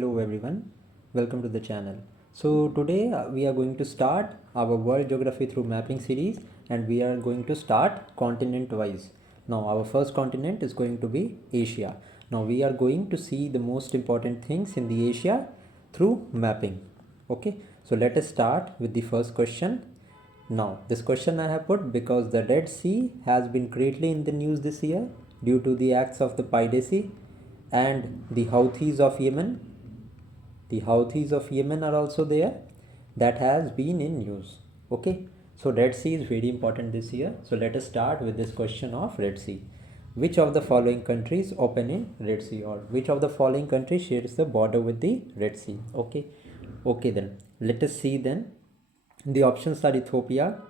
Hello everyone, welcome to the channel. So today we are going to start our world geography through mapping series and we are going to start continent wise. Now our first continent is going to be Asia. Now we are going to see the most important things in the Asia through mapping. Okay, so let us start with the first question. Now this question I have put because the Red Sea has been greatly in the news this year due to the acts of the piracy and the Houthis of Yemen. The Houthis of Yemen are also there. That has been in news. Okay, so Red Sea is very important this year. So let us start with this question of Red Sea. Which of the following countries open in Red Sea, or which of the following countries shares the border with the Red Sea? Okay, then let us see. Then the options are Ethiopia,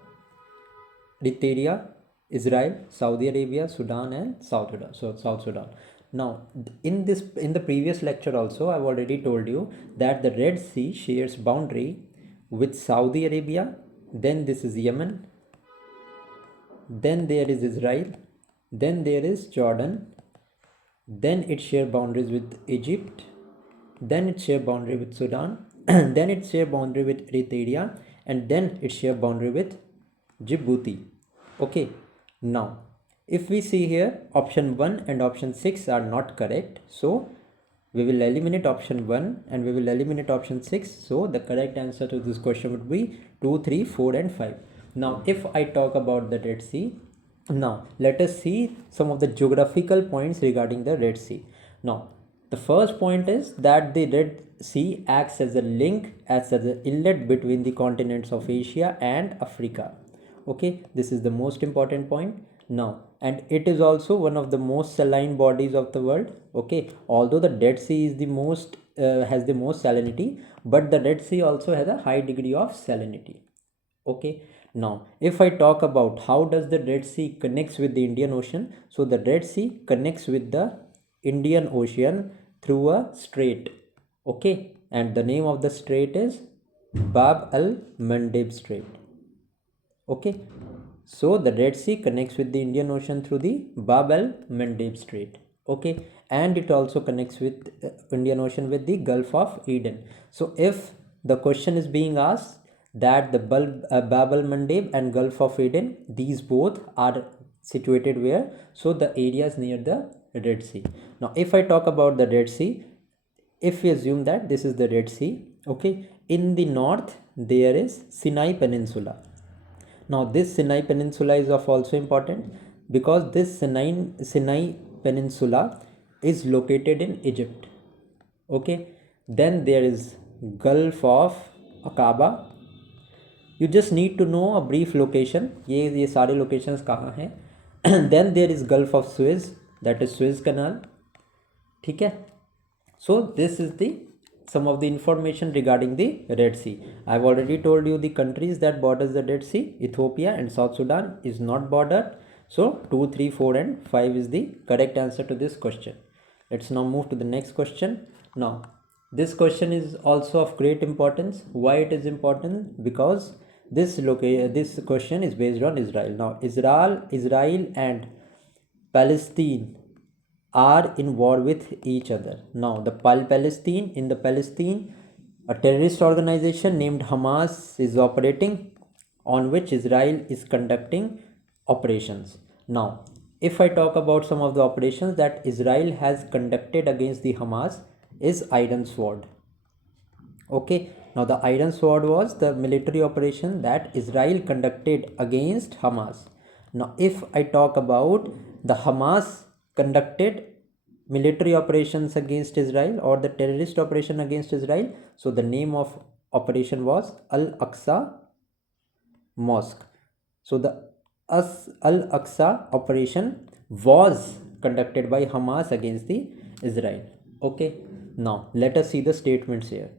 Eritrea, Israel, Saudi Arabia, Sudan, and South Sudan. So South Sudan. Now, in the previous lecture also, I've already told you that the Red Sea shares boundary with Saudi Arabia. Then this is Yemen. Then there is Israel. Then there is Jordan. Then it shares boundaries with Egypt. Then it shares boundary with Sudan. Then it shares boundary with Eritrea, and then it shares boundary with Djibouti. Okay, now if we see here, option 1 and option 6 are not correct, so we will eliminate option 1 and we will eliminate option 6. So the correct answer to this question would be 2, 3, 4 and 5. Now if I talk about the Red Sea, now let us see some of the geographical points regarding the Red Sea. Now the first point is that the Red Sea acts as a link, as an inlet between the continents of Asia and Africa. Okay, this is the most important point. Now, and it is also one of the most saline bodies of the world. Okay, although the Dead Sea is the most has the most salinity, but the Red Sea also has a high degree of salinity. Okay, now if I talk about how does the Red Sea connects with the Indian Ocean, so the Red Sea connects with the Indian Ocean through a strait. Okay, and the name of the strait is Bab al Mandeb Strait. Okay, so the Red Sea connects with the Indian Ocean through the Bab el Mandeb Strait. Okay, and it also connects with Indian Ocean with the Gulf of Eden. So if the question is being asked that the Bab el Mandeb and Gulf of Eden, these both are situated where? So the areas near the Red Sea. Now if I talk about the Red Sea, if we assume that this is the Red Sea, okay, in the north there is Sinai Peninsula. Now this Sinai Peninsula is of also important because this Sinai Peninsula is located in Egypt. Okay, then there is Gulf of Aqaba. You just need to know a brief location. ये सारे locations कहाँ हैं. Then there is Gulf of Suez, that is Suez Canal. ठीक है. So this is the some of the information regarding the Red Sea. I've already told you the countries that borders the Red Sea. Ethiopia and South Sudan is not bordered. So 2, 3, 4 and 5 is the correct answer to this question. Let's now move to the next question. Now this question is also of great importance. Why it is important? Because this question is based on Israel. Now Israel and Palestine are in war with each other. Now, in the Palestine, a terrorist organization named Hamas is operating, on which Israel is conducting operations. Now, if I talk about some of the operations that Israel has conducted against the Hamas, is Iron Sword. Okay, now the Iron Sword was the military operation that Israel conducted against Hamas. Now, if I talk about the Hamas conducted military operations against Israel or the terrorist operation against Israel, so the name of operation was Al Aqsa Mosque. So the Al Aqsa operation was conducted by Hamas against the Israel. Okay, now let us see the statements here.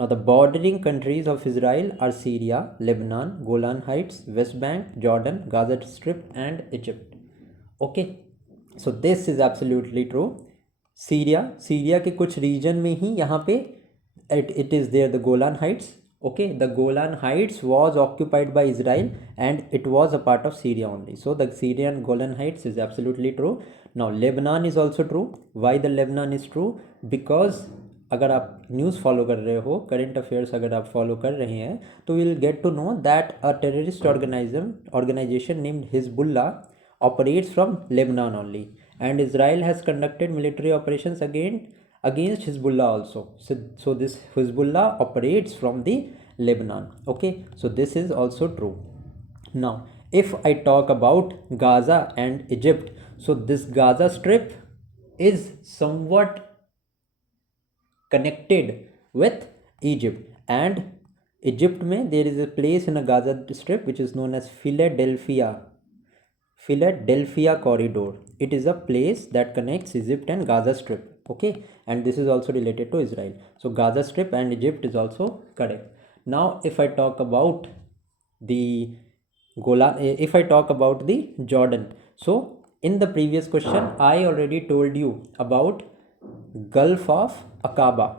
Now the bordering countries of Israel are Syria, Lebanon, Golan Heights, West Bank, Jordan, Gaza Strip and Egypt. Okay, so this is absolutely true. Syria के कुछ reason में ही यहाँ पे it is there the Golan Heights. Okay, the Golan Heights was occupied by Israel and it was a part of Syria only. So the Syrian Golan Heights is absolutely true. Now Lebanon is also true. Why the Lebanon is true? Because अगर आप news follow कर रहे हो, current affairs अगर आप follow कर रहे हैं, तो will get to know that a terrorist organization named Hezbollah operates from Lebanon only, and Israel has conducted military operations against Hezbollah also. So this Hezbollah operates from the Lebanon. Okay, so this is also true. Now, if I talk about Gaza and Egypt, so this Gaza Strip is somewhat connected with Egypt, and Egypt में there is a place in a Gaza Strip which is known as Philadelphia Corridor. It is a place that connects Egypt and Gaza Strip. Okay, and this is also related to Israel. So Gaza Strip and Egypt is also correct. Now, if I talk about the if I talk about the Jordan, so in the previous question, I already told you about Gulf of Aqaba.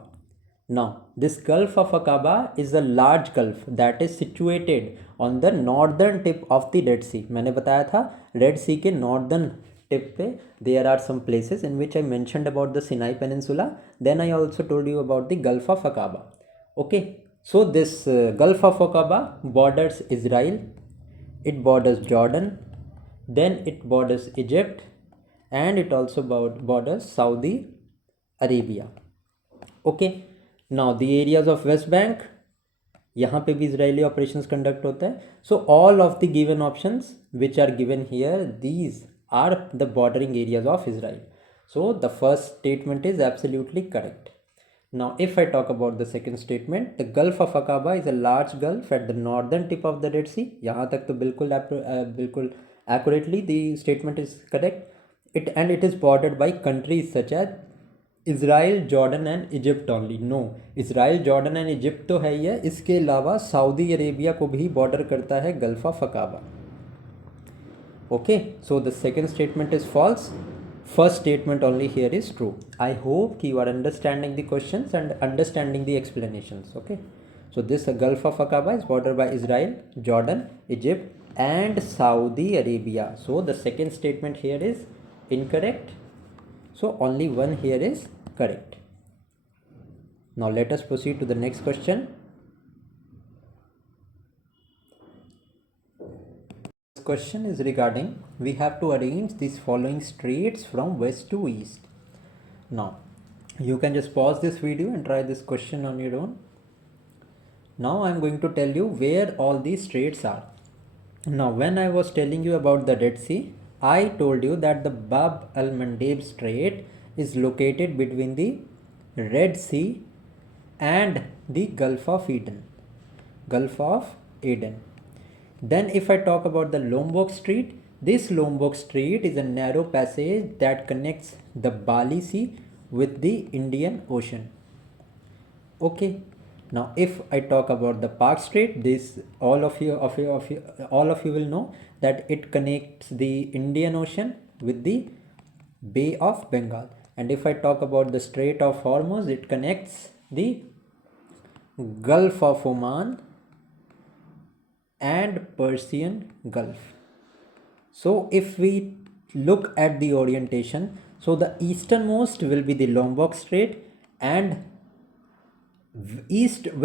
Now, this Gulf of Aqaba is a large gulf that is situated on the northern tip of the Red Sea. मैंने बताया था Red Sea के northern tip पे there are some places in which I mentioned about the Sinai Peninsula. Then I also told you about the Gulf of Aqaba. Okay, so this Gulf of Aqaba borders Israel, it borders Jordan, then it borders Egypt, and it also borders Saudi Arabia. Okay, now the areas of West Bank, यहाँ पे भी Israeli operations conduct होता है. So all of the given options which are given here, these are the bordering areas of Israel. So the first statement is absolutely correct. Now if I talk about the second statement, the Gulf of Aqaba is a large gulf at the northern tip of the Red Sea. यहाँ तक तो बिल्कुल accurately the statement is correct. It is bordered by countries such as Israel, Jordan and Egypt only. No, Israel, Jordan and Egypt तो है ही है, इसके अलावा Saudi Arabia को भी बॉर्डर करता है Gulf of Aqaba. Okay, so the second statement is false. First statement only here is true. I hope कि you are understanding the questions and understanding the explanations. Okay, so this Gulf of Aqaba is bordered by Israel, Jordan, Egypt and Saudi Arabia. So the second statement here is incorrect. So only one here is correct. Now let us proceed to the next question. This question is regarding, we have to arrange these following straits from west to east. Now you can just pause this video and try this question on your own. Now I am going to tell you where all these straits are. Now when I was telling you about the Red Sea, I told you that the Bab al-Mandeb Strait is located between the Red Sea and the Gulf of Aden. Then if I talk about the Lombok Strait, this Lombok Strait is a narrow passage that connects the Bali Sea with the Indian Ocean. Okay, now if I talk about the Park Strait, this all of you will know that it connects the Indian Ocean with the Bay of Bengal. And if I talk about the Strait of Hormuz, it connects the Gulf of Oman and Persian Gulf. So if we look at the orientation, so the easternmost will be the Lombok Strait, and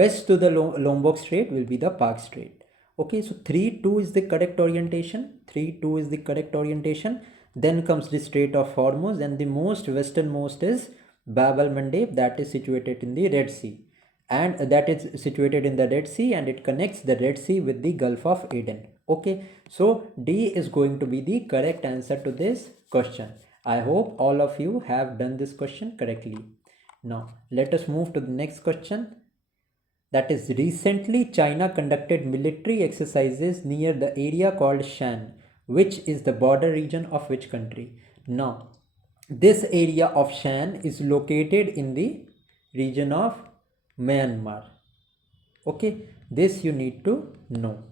west to the Lombok Strait will be the Park Strait. Okay, so 3-2 is the correct orientation. Then comes the Strait of Hormuz, and the most westernmost is Bab al-Mandeb, that is situated in the Red Sea, and it connects the Red Sea with the Gulf of Aden. Okay, so D is going to be the correct answer to this question. I hope all of you have done this question correctly. Now let us move to the next question. That is, recently China conducted military exercises near the area called Shan, which is the border region of which country? Now this area of Shan is located in the region of Myanmar. Okay, this you need to know.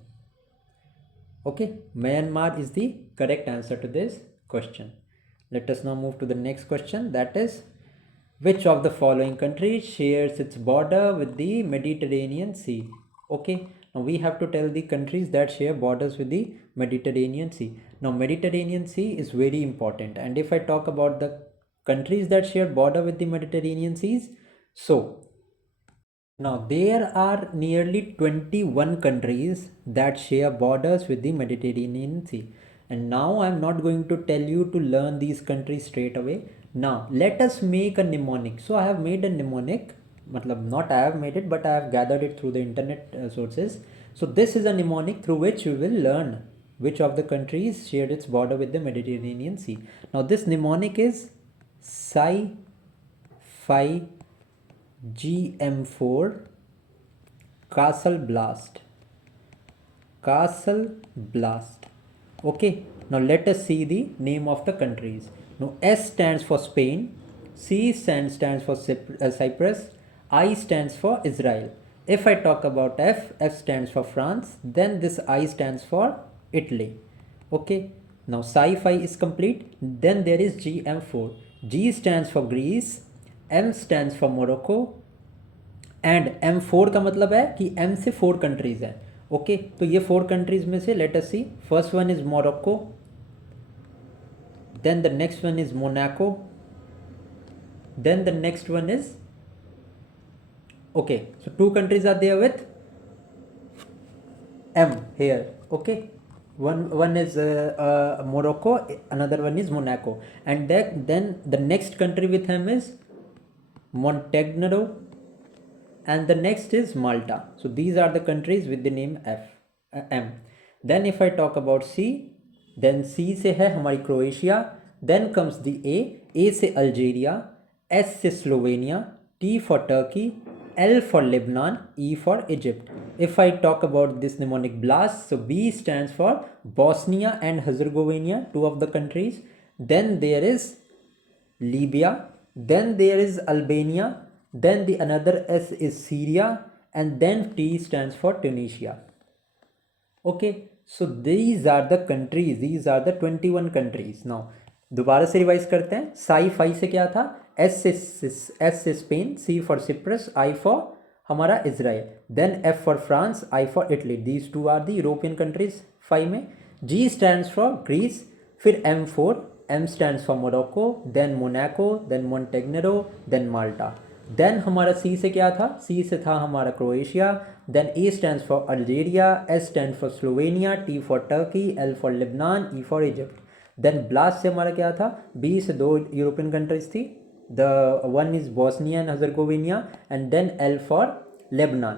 Okay, Myanmar is the correct answer to this question. Let us now move to the next question. That is, which of the following countries shares its border with the Mediterranean Sea? Okay, now we have to tell the countries that share borders with the Mediterranean Sea. Now Mediterranean Sea is very important, and if I talk about the countries that share border with the Mediterranean Seas, So now there are nearly 21 countries that share borders with the Mediterranean Sea. And now I'm not going to tell you to learn these countries straight away. Now let us make a mnemonic. So I have made a mnemonic, matlab not I have made it, but I have gathered it through the internet sources. So this is a mnemonic through which you will learn which of the countries shared its border with the Mediterranean Sea. Now this mnemonic is Psi Phi GM4 Castle Blast. Castle Blast. Okay, now let us see the name of the countries. Now S stands for Spain, C stands for Cyprus, I stands for Israel. If I talk about F stands for France, then this I stands for Italy. Okay, now sci-fi is complete. Then there is GM4. G stands for Greece, M stands for Morocco, and M4 का मतलब है कि M से 4 countries हैं. Okay, तो ये 4 countries में से let us see. First one is Morocco, then the next one is Monaco, then the next one is okay, so 2 countries are there with M here. Okay, one is Morocco, another one is Monaco, and then the next country with M is Montenegro, and the next is Malta. So these are the countries with the name M. Then if I talk about C, then C से है हमारी Croatia, then comes the A से Algeria, S से Slovenia, T for Turkey, L for Lebanon, E for Egypt. If I talk about this mnemonic blast, so B stands for Bosnia and Herzegovina, 2 of the countries. Then there is Libya, then there is Albania, then the another S is Syria, and then T stands for Tunisia. Okay, so these are the countries, these are the 21 countries. Now दोबारा से revise करते हैं. Sci fi से क्या था? S से Spain, C for Cyprus, I for हमारा Israel, then F for France, I for Italy. These two are the European countries. Five में जी स्टैंड्स फॉर ग्रीस, फिर M4, M stands for Morocco, then Monaco, then Montenegro, then Malta. Then हमारा C से क्या था? C से था हमारा Croatia, then A stands for Algeria, S stand for Slovenia, T for Turkey, L for Lebanon, E for Egypt. Then blast से हमारा क्या था? बी से 2 यूरोपियन कंट्रीज थी, the one is Bosnia and Herzegovina, and then L for Lebanon,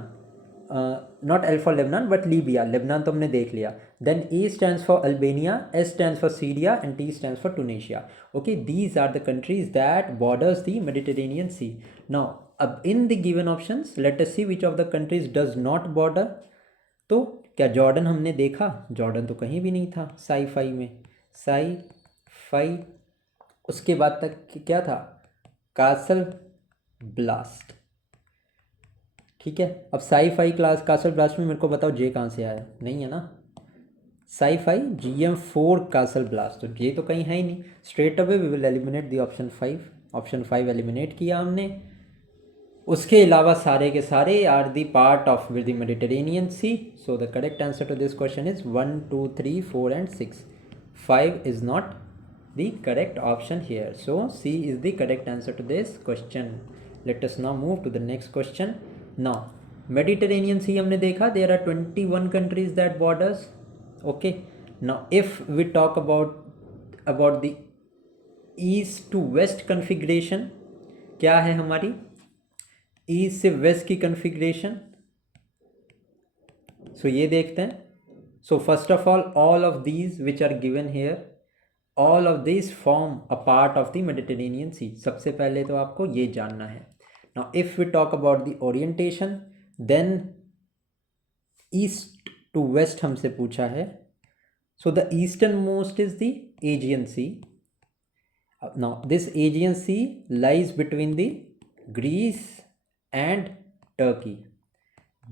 not L for Lebanon but Libya. Lebanon तो हमने देख लिया. Then A stands for Albania, S stands for Syria, and T stands for Tunisia. Okay, these are the countries that borders the Mediterranean sea. Now अब in the given options let us see which of the countries does not border. तो क्या Jordan हमने देखा? Jordan तो कहीं भी नहीं था साई फाई में. साई फाई, उसके बाद तक क्या था? Castle blast. ठीक है, अब sci fi class castle blast में मेरे को बताओ जे कहाँ से आया? नहीं है ना. Sci fi GM4 castle blast, तो जे तो कहीं है ही नहीं. Straight away we will eliminate the option 5. Option 5 eliminate किया हमने. उसके अलावा सारे के सारे are the part of the Mediterranean sea. So the correct answer to this question is 1, 2, 3, 4 and 6. 5 is not the correct option here. So C is the correct answer to this question. Let us now move to the next question. Now Mediterranean Sea हमने देखा, there are 21 countries that borders. Okay, now if we talk about the east to west configuration, क्या है हमारी east से waste की configuration? So ये देखते हैं. So first of all of these which are given here, all of these form a part of the Mediterranean Sea. सबसे पहले तो आपको ये जानना है. Now if we talk about the orientation, then east to west हमसे पूछा है. So the easternmost is the Aegean Sea. Now this Aegean Sea lies between the Greece and Turkey.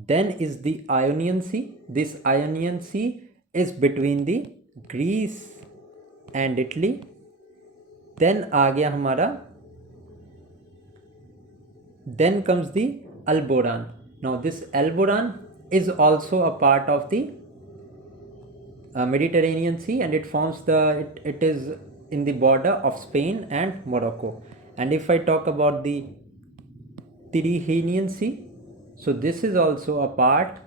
Then is the Ionian Sea. This Ionian Sea is between the Greece and Italy. Then आ गया हमारा, then comes the Alboran. Now this Alboran is also a part of the Mediterranean Sea, and it forms it is in the border of Spain and Morocco. And if I talk about the Tyrrhenian Sea. So this is also a part,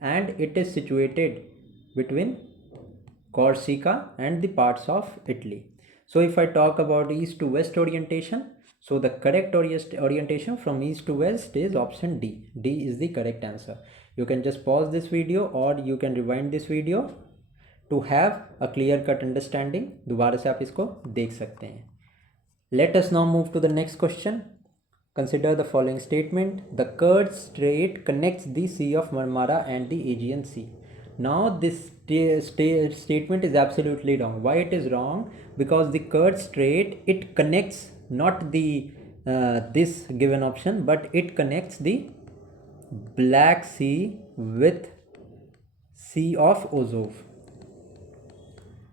and it is situated between Corsica and the parts of Italy. So if I talk about east to west orientation, so the correct orientation from east to west is option D. D is the correct answer. You can just pause this video or you can rewind this video to have a clear cut understanding. दोबारा से आप इसको देख सकते हैं. Let us now move to the next question. Consider the following statement. The Kerch Strait connects the Sea of Marmara and the Aegean Sea. Now this statement is absolutely wrong. Why it is wrong? Because the Kerch Strait, it connects not the this given option, but it connects the Black Sea with Sea of Azov.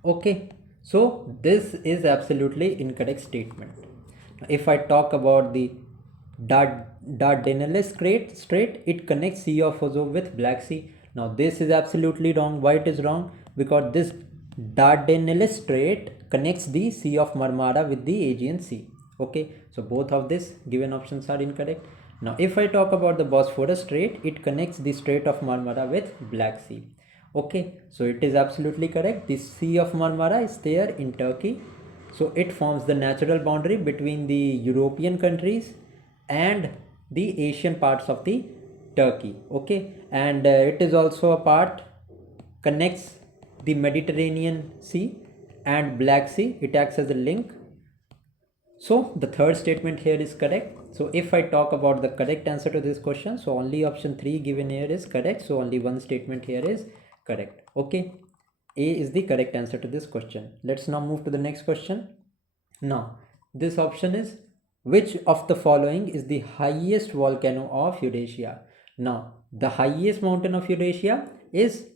Okay, so this is absolutely incorrect statement. If I talk about the Dardanelles Strait, it connects Sea of Azov with Black Sea. Now this is absolutely wrong. Why it is wrong? Because this Dardanelles Strait connects the Sea of Marmara with the Aegean Sea. Okay, so both of these given options are incorrect. Now if I talk about the Bosphorus Strait, it connects the Strait of Marmara with Black Sea. Okay, so it is absolutely correct. The Sea of Marmara is there in Turkey. So it forms the natural boundary between the European countries and the Asian parts of the Turkey. Okay, and it is also a part, connects the Mediterranean Sea and Black Sea. It acts as a link. So the third statement here is correct. So if I talk about the correct answer to this question, so only option 3 given here is correct. So only one statement here is correct. Okay, A is the correct answer to this question. Let's now move to the next question. Now this option is, which of the following is the highest volcano of Eurasia? Now the highest mountain of Eurasia is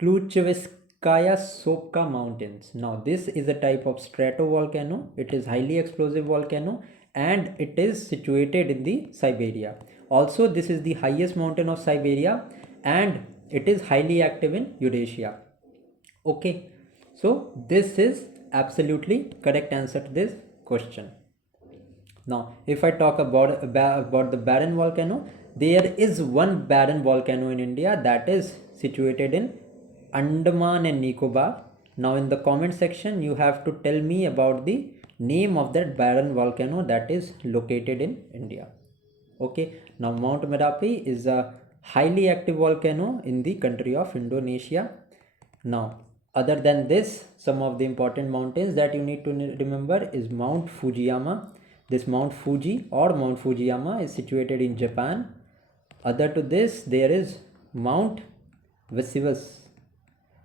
Kluchevskaya Sopka Mountains. Now this is a type of stratovolcano. It is highly explosive volcano and it is situated in the Siberia. Also this is the highest mountain of Siberia and it is highly active in Eurasia. Okay, so this is absolutely correct answer to this question. Now if I talk about the barren volcano, there is one barren volcano in India that is situated in Andaman and Nicobar. Now in the comment section you have to tell me about the name of that barren volcano that is located in India. Okay, now Mount Merapi is a highly active volcano in the country of Indonesia. Now other than this, some of the important mountains that you need to remember is Mount Fujiyama. This Mount Fuji or Mount Fujiyama is situated in Japan. Other to this there is Mount Vesuvius.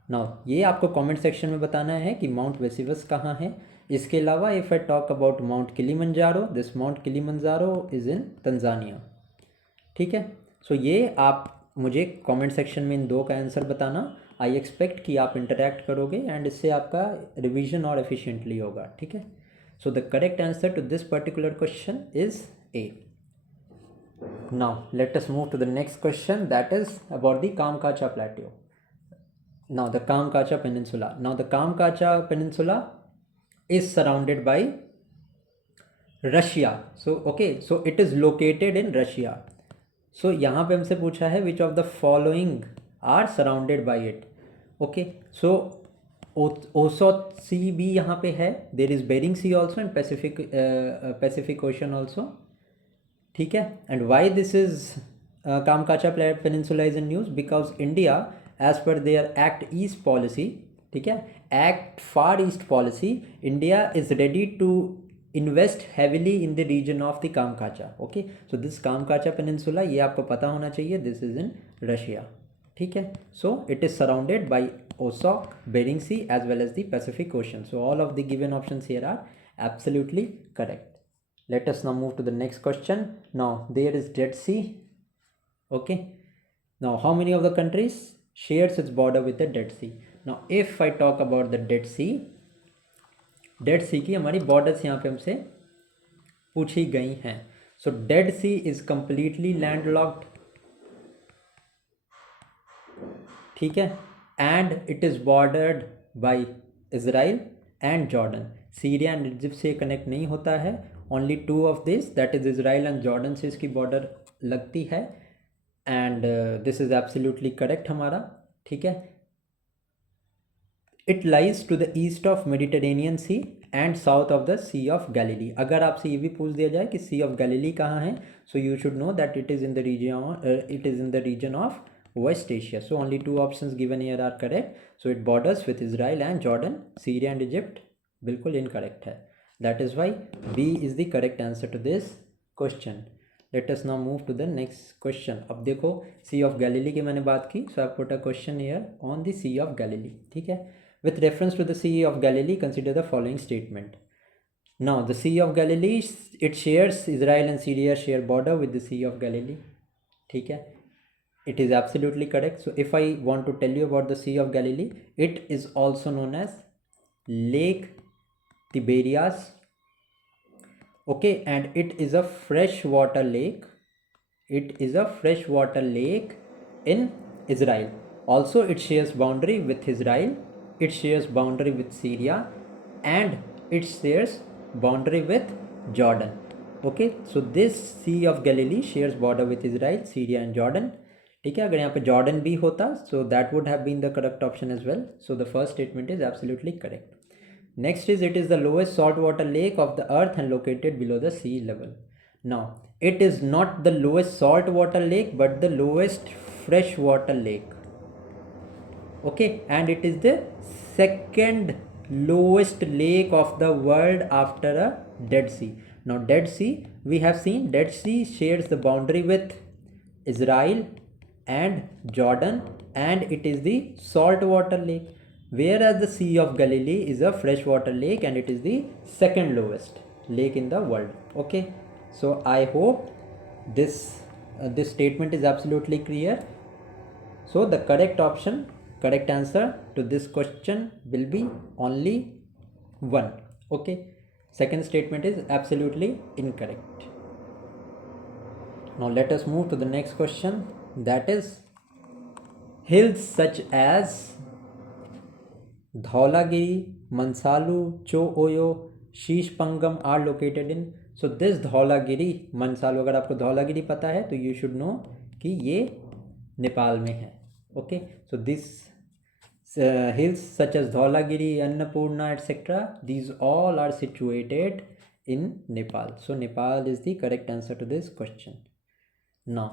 Now ये आपको comment section में बताना है कि mount वेसिवस कहाँ है. इसके अलावा if I talk about mount Kilimanjaro, this mount Kilimanjaro is in Tanzania. ठीक है, सो ये आप मुझे कमेंट सेक्शन में इन दो का आंसर बताना. आई एक्सपेक्ट कि आप इंटरेक्ट करोगे एंड इससे आपका रिवीजन और एफिशिएंटली होगा. ठीक है, so the correct answer to this particular question is A. Now let us move to the next question, that is about the Kamkacha Plateau. Now the Kamkacha Peninsula. Now the Kamkacha Peninsula is surrounded by Russia. So okay, so it is located in Russia. So यहाँ पे हमसे पूछा है which of the following are surrounded by it. Okay, so Okhotsk Sea भी यहाँ पे है. There is Bering Sea also and Pacific Ocean also. ठीक है, and why this is Kamkacha Peninsula is in news? Because India, as per their Act East policy, ठीक है, Act Far East policy, India is ready to invest heavily in the region of the Kamkacha. Okay, so this Kamkacha Peninsula, ये आपको पता होना चाहिए, this is in Russia. ठीक है, so it is surrounded by Okhotsk, Bering Sea as well as the Pacific Ocean. So all of the given options here are absolutely correct. Let us now move to the next question. Now there is Dead Sea. Okay, now how many of the countries shares its border with the Dead Sea? Now if I talk about the Dead Sea की हमारी borders यहाँ पे हमसे पूछी गई हैं. So Dead Sea is completely landlocked. ठीक है, and it is bordered by Israel and Jordan. Syria and Egypt से कनेक्ट नहीं होता है only 2 of this, that is Israel and Jordan से इसकी बॉर्डर लगती है, and this is absolutely correct हमारा, ठीक है। It lies to the east of Mediterranean Sea and south of the C of Galilee. अगर आपसे ये भी पूछ दिया जाए कि सी ऑफ गैलीली कहाँ है, so you should know that it is in the region of West Asia. So only 2 options given here are correct. So it borders with Israel and Jordan. Syria and Egypt बिल्कुल incorrect है. That is why B is the correct answer to this question. Let us now move to the next question. अब देखो Sea of Galilee की मैंने बात की, so I put a question here on the Sea of Galilee. ठीक है. With reference to the Sea of Galilee, consider the following statement. Now the Sea of Galilee, it shares, Israel and Syria share border with the Sea of Galilee. ठीक है. It is absolutely correct. So if I want to tell you about the Sea of Galilee, it is also known as Lake Tiberias. Okay, and it is a freshwater lake. It is a freshwater lake in Israel. Also, it shares boundary with Israel. It shares boundary with Syria, and it shares boundary with Jordan. Okay, so this Sea of Galilee shares border with Israel, Syria, and Jordan. ठीक है, अगर यहाँ पे Jordan भी होता so that would have been the correct option as well. So the first statement is absolutely correct. Next is it is the lowest salt water lake of the earth and located below the sea level. Now it is not the lowest salt water lake but the lowest fresh water lake. Okay, and it is the second lowest lake of the world after a Dead Sea. Now Dead Sea, we have seen Dead Sea shares the boundary with Israel and Jordan, and it is the saltwater lake, whereas the Sea of Galilee is a freshwater lake and it is the second lowest lake in the world. Okay, so I hope this statement is absolutely clear. So the correct answer to this question will be only 1. Okay, second statement is absolutely incorrect. Now let us move to the next question, that is hills such as Dhaulagiri, Mansalu, Cho Oyo, Shishpangam are located in. So this Dhaulagiri, Mansalu, अगर आपको धौलागिरी पता है तो you should know कि ये नेपाल में है. Okay, so this hills such as Dhaulagiri, Annapurna, etc., these all are situated in Nepal. So Nepal is the correct answer to this question. Now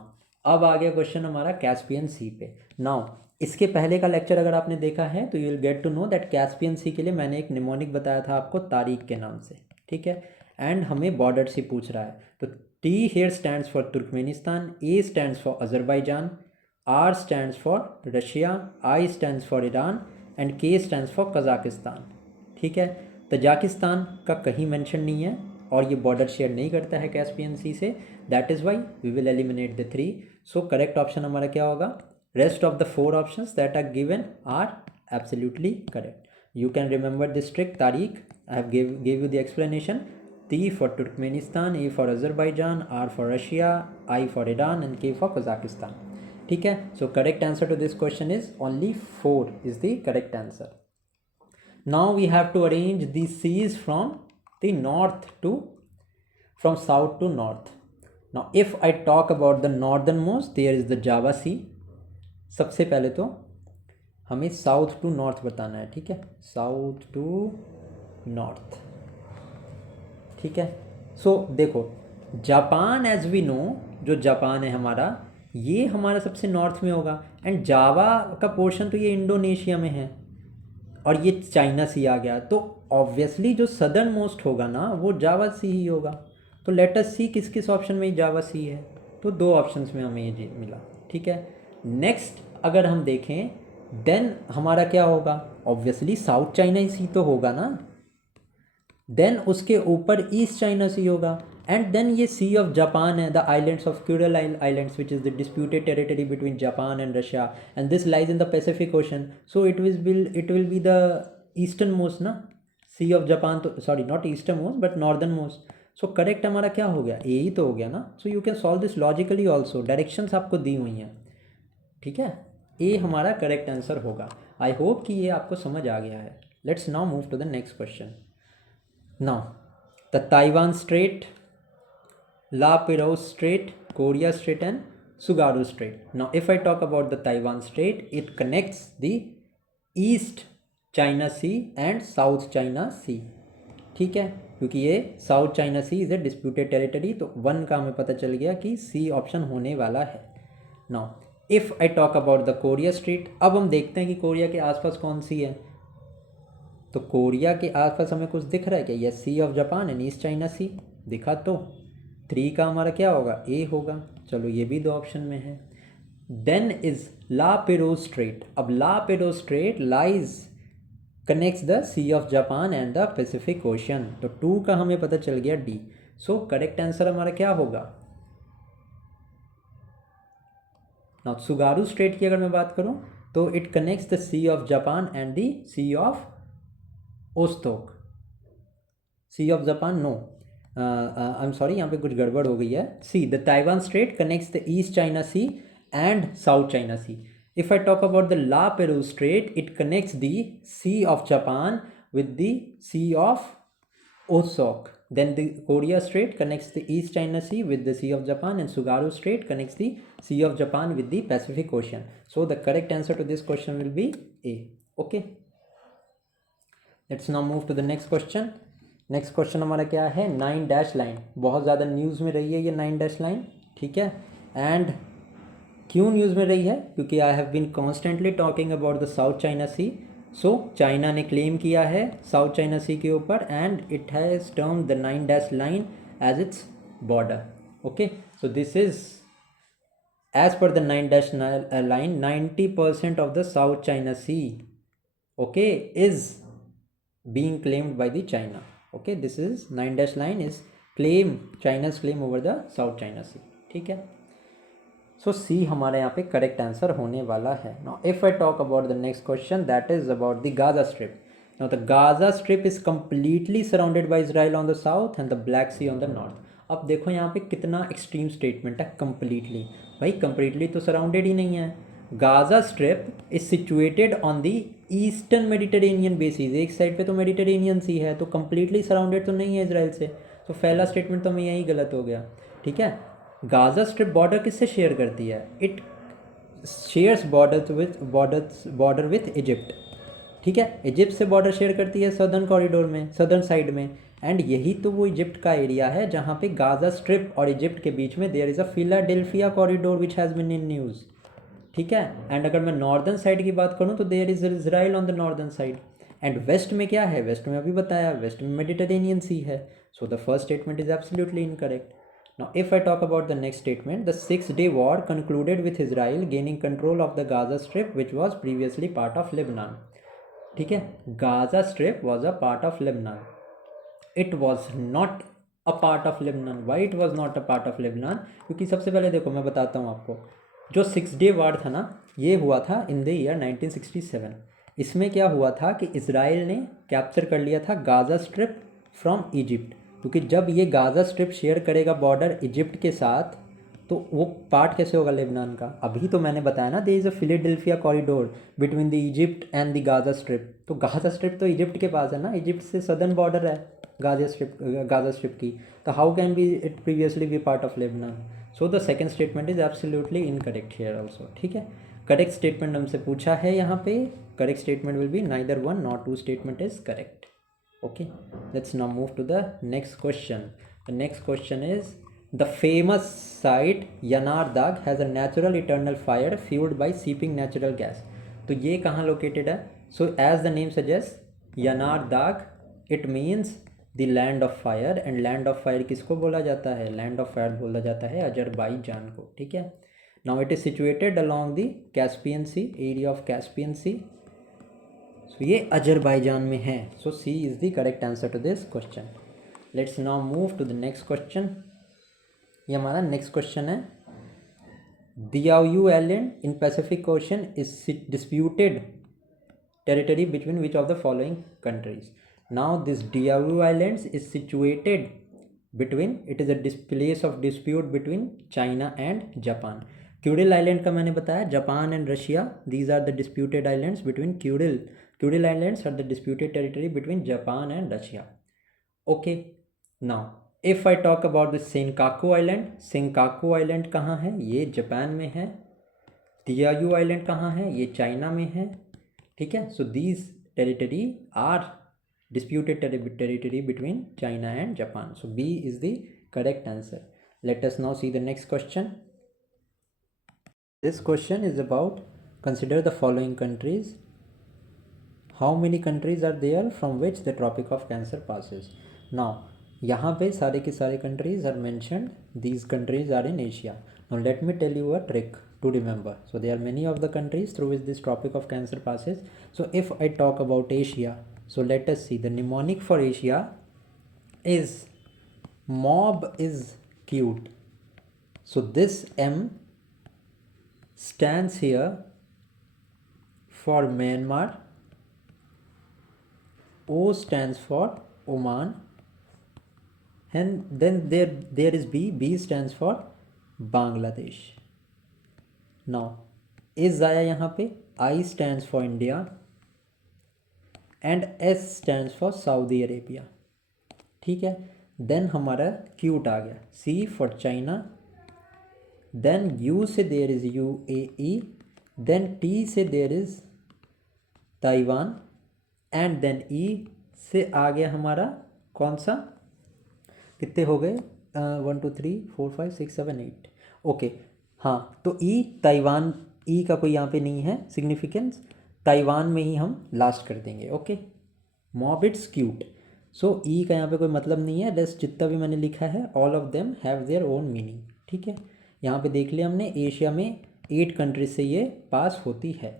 अब आ गया क्वेश्चन हमारा कैस्पियन सी पे. नाउ इसके पहले का लेक्चर अगर आपने देखा है तो you will get to know that Caspian sea के लिए मैंने एक निमोनिक बताया था आपको तारीख के नाम से. ठीक है, एंड हमें बॉर्डर से पूछ रहा है. तो T here stands for Turkmenistan, A stands for Azerbaijan, R stands for Russia, I stands for Iran and K stands for Kazakhstan. ठीक है, तजाकिस्तान का कहीं मेंशन नहीं है और ये बॉर्डर शेयर नहीं करता है कैस्पियन सी से. That is why we will eliminate the 3. So correct option हमारा क्या होगा? Rest of the 4 options that are given are absolutely correct. You can remember this trick तारीख. I have give you the explanation. T for Turkmenistan, A for Azerbaijan, R for Russia, I for Iran and K for Kazakhstan. ठीक है, so correct answer to this question is only 4 is the correct answer. Now we have to arrange the seas from the north to from south to north. Now if I talk about the northern most, there is the Java sea. सबसे पहले तो हमें south to north बताना है. ठीक है, south to north. ठीक है, सो देखो जापान एज वी नो, जो जापान है हमारा, ये हमारा सबसे नॉर्थ में होगा. एंड जावा का पोर्शन तो ये इंडोनेशिया में है और ये चाइना सी आ गया. तो ऑब्वियसली जो सदर्न मोस्ट होगा ना वो जावा सी ही होगा. तो लेट अस सी किस किस ऑप्शन में जावा सी है. तो 2 ऑप्शंस में हमें ये मिला. ठीक है, नेक्स्ट अगर हम देखें देन हमारा क्या होगा? ऑब्वियसली साउथ चाइना सी तो होगा ना. देन उसके ऊपर ईस्ट चाइना सी होगा. एंड देन ये सी ऑफ जापान है, the islands of crucial islands which is the disputed territory between Japan and Russia, and this lies in the Pacific ocean. So it will be the eastern most ना. सी of Japan तो sorry not eastern most but northern most. So correct हमारा क्या हो गया? ए ही तो हो गया ना. So you can solve this logically also. Directions आपको दी हुई हैं. ठीक है, ए हमारा करेक्ट आंसर होगा. आई होप कि ये आपको समझ आ गया है. Let's now move to the next question. Now the Taiwan Strait, La Perouse Strait, Korea Strait and Tsugaru Strait. Now if I talk about the Taiwan Strait, it connects the East China Sea and South China Sea. ठीक है, क्योंकि ये South China Sea is a disputed territory, तो one का हमें पता चल गया कि सी ऑप्शन होने वाला है. Now if I talk about the Korea straight, अब हम देखते हैं कि कोरिया के आसपास कौन सी है. तो कोरिया के आसपास हमें कुछ दिख रहा है क्या? Yes, sea of Japan and East China sea दिखा. तो 3 का हमारा क्या होगा? ए होगा. चलो ये भी 2 ऑप्शन में है. Then is La Perouse strait. अब La Perouse strait lies connects the C of Japan and the Pacific ocean. तो 2 का हमें पता चल गया डी. सो करेक्ट आंसर हमारा क्या होगा? नाउ सुगारू स्ट्रेट की अगर मैं बात करूं तो it connects the C of Japan and the C of Okhotsk. Sea of Japan no, I am sorry, यहाँ पे कुछ गड़बड़ हो गई है. See the Taiwan strait connects the East China sea and South China sea. If I talk about the La Perouse Strait, it connects the Sea of Japan with the Sea of Osok. Then the Korea Strait connects the East China Sea with the Sea of Japan, and Tsugaru Strait connects the Sea of Japan with the Pacific Ocean. So the correct answer to this question will be A. Okay. Let's now move to the next question. Next question हमारा क्या है? 9 dash line. बहुत ज़्यादा news में रही है ये 9 dash line. ठीक है. एंड क्यों न्यूज़ में रही है? क्योंकि I have been constantly talking about the South China Sea. So China ने क्लेम किया है साउथ चाइना सी के ऊपर and it has termed the 9 dash line as its border. Okay, so this is as per the 9 dash line 90% of the South China Sea, okay, is being claimed by the China. Okay, this is 9 dash line is claim, China's claim over the South China Sea. ठीक है. So C हमारे यहाँ पे correct answer होने वाला है. Now if I talk about the next question, that is about the Gaza Strip. Now the Gaza Strip is completely surrounded by Israel on the south and the Black Sea on the north. अब देखो यहाँ पे कितना extreme statement है. Completely, भाई completely तो surrounded ही नहीं है. Gaza strip is situated on the eastern Mediterranean basis. एक साइड पे तो मेडिटेरेनियन सी है, तो कंप्लीटली सराउंडेड तो नहीं है इसराइल से. तो पहला स्टेटमेंट तो हमें यही गलत हो गया. ठीक है. गाजा स्ट्रिप बॉर्डर किससे शेयर करती है? It shares border with Egypt. ठीक है, इजिप्ट से बॉर्डर शेयर करती है सदर्न कॉरिडोर में, सदर्न साइड में. एंड यही तो वो इजिप्ट का एरिया है जहाँ पे गाजा स्ट्रिप और इजिप्ट के बीच में there is a Philadelphia corridor which has been in news. ठीक है. एंड अगर मैं नॉर्दर्न साइड की बात करूँ तो there is Israel on the northern side. And west में क्या है? वेस्ट में अभी बताया, वेस्ट में मेडिटेरेनियन सी है. So the first statement is absolutely incorrect. Now if I talk about the next statement, the 6-day war concluded with Israel gaining control of the Gaza strip which was previously part of Lebanon. ठीक है. Gaza strip was a part of Lebanon. It was not a part of Lebanon. Why it was not a part of Lebanon? क्योंकि सबसे पहले देखो मैं बताता हूँ आपको, जो 6-day वॉर था ना, ये हुआ था इन द ईयर 1967. इसमें क्या हुआ था कि इजराइल ने कैप्चर कर लिया था गाजा स्ट्रिप फ्रॉम इजिप्ट. क्योंकि जब ये गाजा स्ट्रिप शेयर करेगा बॉर्डर इजिप्ट के साथ, तो वो पार्ट कैसे होगा लेबनान का? अभी तो मैंने बताया ना, there is a Philadelphia corridor between the Egypt and the Gaza Strip. तो गाजा स्ट्रिप तो इजिप्ट के पास है ना, इजिप्ट से सदर्न बॉर्डर है गाजा स्ट्रिप की. तो how can be it previously be part of Lebanon? So the second statement is absolutely incorrect here also. ठीक है. करेक्ट स्टेटमेंट हमसे पूछा है यहाँ पे. Correct statement will be neither 1 nor 2 statement is correct. Okay, let's now move to the next question. The next question is the famous site Yanar Dag has a natural eternal fire fuelled by seeping natural gas. तो ये कहाँ located है? So as the name suggest, Yanar Dag, it means the land of fire. And land of fire किसको बोला जाता है? Land of fire बोला जाता है अजरबैजान को. ठीक है. Now it is situated along the Caspian sea, area of Caspian sea. So ये अजरबैजान में है. So C is the correct answer to this question. Let's now move to the next question. ये हमारा next question है. Diaoyu island in Pacific ocean is disputed territory between which of the following countries. Now this Diaoyu Islands is situated between, it is a place of dispute between China and Japan. Kuril Island का मैंने बताया, Japan and Russia, these are the disputed islands between Kuril. Kuril Islands are the disputed territory between Japan and Russia. Okay. Now if I talk about the Senkaku island, Senkaku island कहाँ है? ये Japan में है। तियायू island कहाँ है? ये China में है। ठीक है, so these territory are disputed territory between China and Japan. So B is the correct answer. Let us now see the next question. This question is about, consider the following countries. How many countries are there from which the Tropic of Cancer passes? Now यहाँ पे सारे के सारे countries are mentioned. These countries are in Asia. Now let me tell you a trick to remember. So there are many of the countries through which this Tropic of Cancer passes. So if I talk about Asia, so let us see, the mnemonic for Asia is mob is cute. So this M stands here for Myanmar, O stands for Oman, and then there is B stands for Bangladesh. Now is आया यहाँ पे, I stands for India and S stands for Saudi Arabia. ठीक है, then हमारा cute आ गया, C for China, then U से there is UAE, then T से there is Taiwan, and then E से आ गया हमारा कौन सा, कितने हो गए, 1 2 3 4 5 6 7 8, ओके हाँ, तो E ताइवान, E का कोई यहाँ पे नहीं है सिग्निफिकेंस, ताइवान में ही हम लास्ट कर देंगे. Okay, mob it's cute. So E का यहाँ पे कोई मतलब नहीं है, रेस्ट जितना भी मैंने लिखा है all of them have their own meaning. ठीक है, यहाँ पे देख लिया हमने, एशिया में 8 कंट्रीज से ये पास होती है.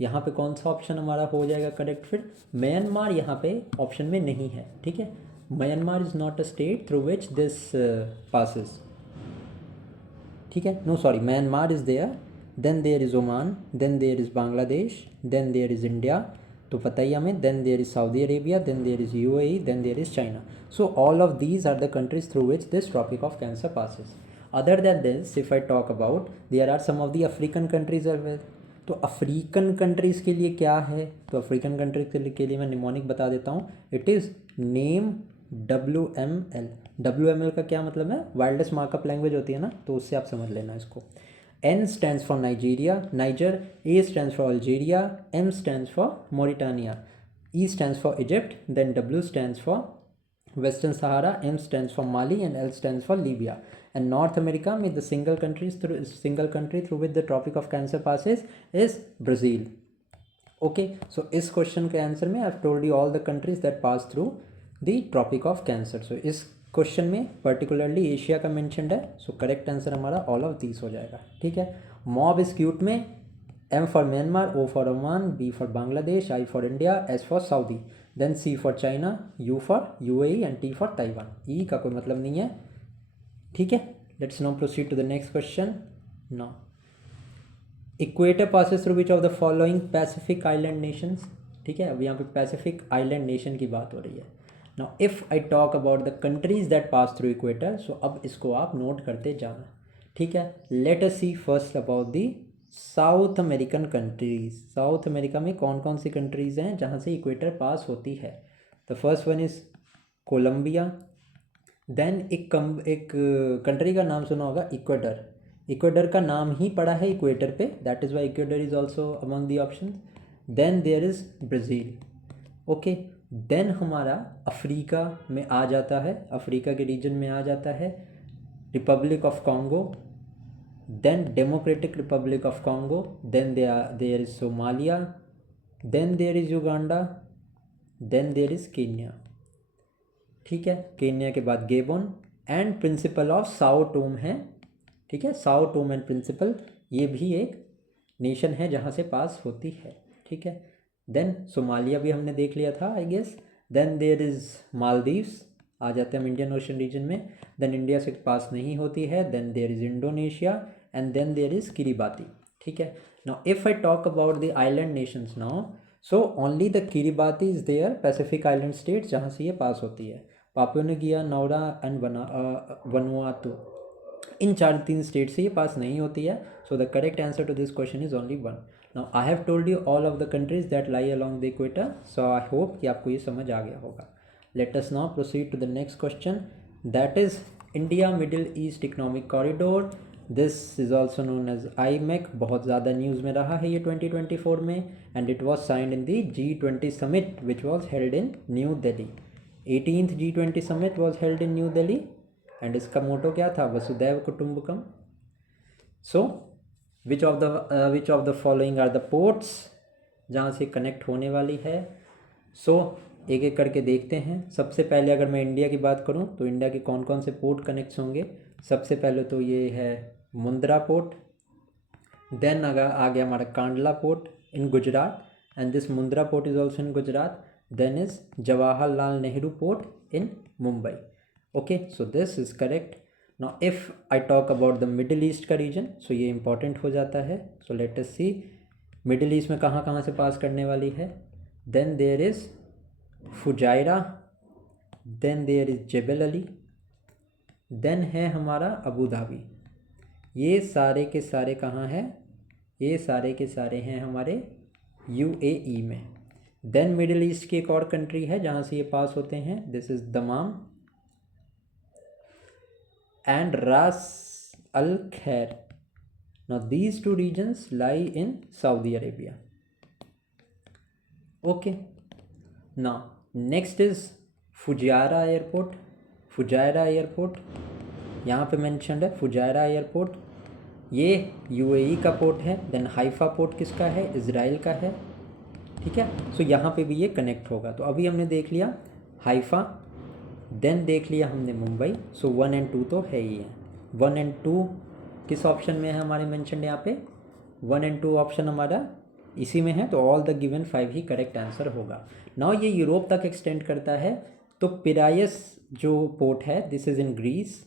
यहाँ पे कौन सा ऑप्शन हमारा हो जाएगा करेक्ट? फिर म्यांमार यहाँ पे ऑप्शन में नहीं है. ठीक है, Myanmar is not a state through which this passes. ठीक है, no sorry, Myanmar is there, then there is Oman, then there is Bangladesh, then there is India, तो पता ही हमें, then there is Saudi Arabia, then there is UAE, then there is China. So all of these are the countries through which this Tropic of Cancer passes. Other than this, if I talk about, there are some of the African countries are well. तो African countries के लिए क्या है? तो African countries के लिए मैं mnemonic बता देता हूँ. It is name WML. WML का क्या मतलब है? वायरलेस मार्कअप लैंग्वेज होती है ना, तो उससे आप समझ लेना इसको. N stands for Nigeria, Niger. A stands for Algeria. M stands for Mauritania. E stands for Egypt. Then W stands for Western Sahara. M stands for Mali, and L stands for Libya. And North America में the single country through which the Tropic of Cancer passes is Brazil. Okay, so इस question के answer में I've told you all the countries that pass through the Tropic of Cancer. So इस question में particularly Asia का mentioned है, so correct answer हमारा all of these हो जाएगा. ठीक है, मॉब इज क्यूट में M for Myanmar, O for Oman, B for Bangladesh, I for India, S for Saudi, then C for China, U for UAE and T for Taiwan. E का कोई मतलब नहीं है. ठीक है, let's now proceed to the next question. Now equator passes through which of the following Pacific island Nations. ठीक है, अब यहाँ पे पैसिफिक आइलैंड नेशन की बात हो रही है. Now if I talk about the countries that pass through equator, so अब इसको आप नोट करते जाना. ठीक है, let us see first about the south American countries. South America में कौन कौन सी कंट्रीज़ हैं जहाँ से इक्वेटर पास होती है? The first one is Colombia. Then एक कंट्री का नाम सुना होगा, इक्वेडर. इक्वेडर का नाम ही पड़ा है इक्वेटर पे, that is why Ecuador is also among the option. Then there is Brazil. Okay, then हमारा अफ्रीका में आ जाता है, अफ्रीका के रीजन में आ जाता है Republic of Congo, then Democratic Republic of Congo, then there is Somalia, then there is Uganda, then there is Kenya. ठीक है, केन्या के बाद Gabon and Principe of Sao Tome है. ठीक है, साओ टोम एंड प्रिंसिपल, ये भी एक नेशन है जहाँ से पास होती है. ठीक है, देन सोमालिया भी हमने देख लिया था I guess. Then there is Maldives, आ जाते हैं हम इंडियन ओशन रीजन में. देन इंडिया से पास नहीं होती है. Then there is Indonesia and then there is Kiribati. ठीक है, now if I talk about the island nations now, so only the Kiribati is there Pacific island states जहाँ से ये पास होती है. Papua New Guinea, Nauru and Vanuatu, in 3 state से ये पास नहीं होती है. So the correct answer to this question is only 1. Now I have told you all of the countries that lie along the equator, so I hope कि आपको ये समझ आ गया होगा. Let us now proceed to the next question. that is India Middle East Economic Corridor. This is also known as IMEC. बहुत ज़्यादा news में रहा है ये 2024 में, and it was signed in the G20 summit which was held in New Delhi. 18th G20 summit was held in New Delhi and इसका मोटो क्या था? वसुधैव कुटुंबकम. So which of the following are the ports जहाँ से connect होने वाली है? सो एक एक करके देखते हैं. सबसे पहले अगर मैं इंडिया की बात करूँ तो इंडिया के कौन कौन से पोर्ट कनेक्ट होंगे? सबसे पहले तो ये है मुंद्रा पोर्ट, देन आ गया हमारा Kandla port in Gujarat, and this Mundra port is also in Gujarat. Then is Jawaharlal Nehru port in Mumbai. Okay, so this is correct. Now if I talk about the middle east का रीजन, सो ये इंपॉर्टेंट हो जाता है. So let us see middle east में कहाँ कहाँ से pass करने वाली है. Then there is Fujairah, then there is Jebel Ali, then है हमारा अबू धाबी. ये सारे के सारे कहाँ हैं? ये सारे के सारे हैं हमारे UAE में. देन मिडिल ईस्ट की एक और कंट्री है जहाँ से ये पास होते हैं. दिस इज़ दमाम एंड रास अल खैर. Now these two regions lie in Saudi Arabia. Okay. Now next is Fujairah Airport. Fujairah Airport यहाँ पे mentioned है. Fujairah Airport ये UAE का पोर्ट है. देन हाइफा पोर्ट किसका है? इज़राइल का है. ठीक है. सो यहाँ पे भी ये कनेक्ट होगा. तो अभी हमने देख लिया हाइफा, देन देख लिया हमने मुंबई. सो 1 and 2 तो है ही है. 1 and 2 किस ऑप्शन में है हमारे मेंशनड यहाँ पे? 1 and 2 ऑप्शन हमारा इसी में है. तो ऑल द गिवन 5 ही करेक्ट आंसर होगा. नाउ ये यूरोप तक एक्सटेंड करता है. तो पिरायस जो पोर्ट है, this is in Greece.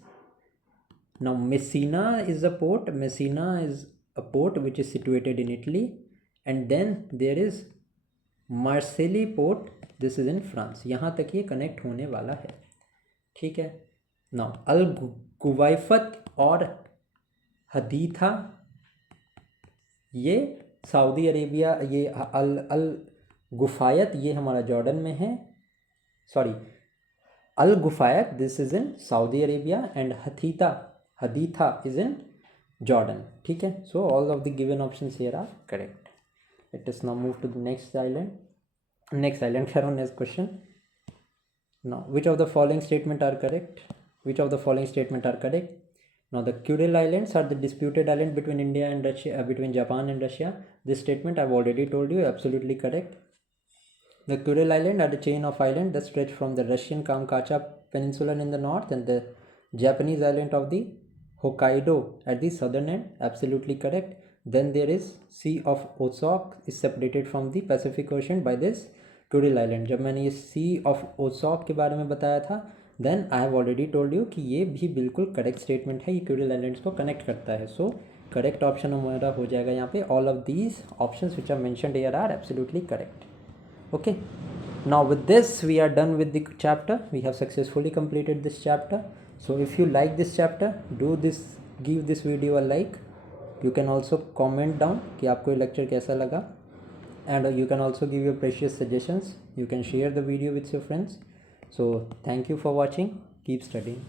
Now Messina is a port. Messina is a port which is situated in Italy. And then there is Marseille port, this is in France. यहाँ तक ये connect होने वाला है. ठीक है. नाउ अल गुवाइफत और हदीथा ये सऊदी अरेबिया, ये अल गुफायत ये हमारा जॉर्डन में है. Sorry, Al Ghuwaifat this is in Saudi Arabia and Haditha is in Jordan. ठीक है. So all of the given options here are correct. Let us now move to the next island. Next question. Now which of the following statement are correct? Now the Kuril Islands are the disputed island between India and Russia, between Japan and Russia. This statement I've already told you, absolutely correct. The Kuril Islands are the chain of islands that stretch from the Russian Kamchatka Peninsula in the north and the Japanese island of the Hokkaido at the southern end. Absolutely correct. Then there is Sea of Okhotsk is separated from the Pacific Ocean by this Kuril Island. जब मैंने ये Sea of Okhotsk के बारे में बताया था, then I have already told you कि ये भी बिल्कुल करेक्ट स्टेटमेंट है. ये क्यूरिल आइलैंड्स को कनेक्ट करता है. सो करेक्ट ऑप्शन हमारा हो जाएगा यहाँ पे. All of these options which are mentioned here are absolutely correct. Okay. Now with this we are done with the chapter. We have successfully completed this chapter. So if you like this chapter, do this, give this video a like. You can also comment down कि आपको ये lecture कैसा लगा, and you can also give your precious suggestions. You can share the video with your friends. So thank you for watching. Keep studying.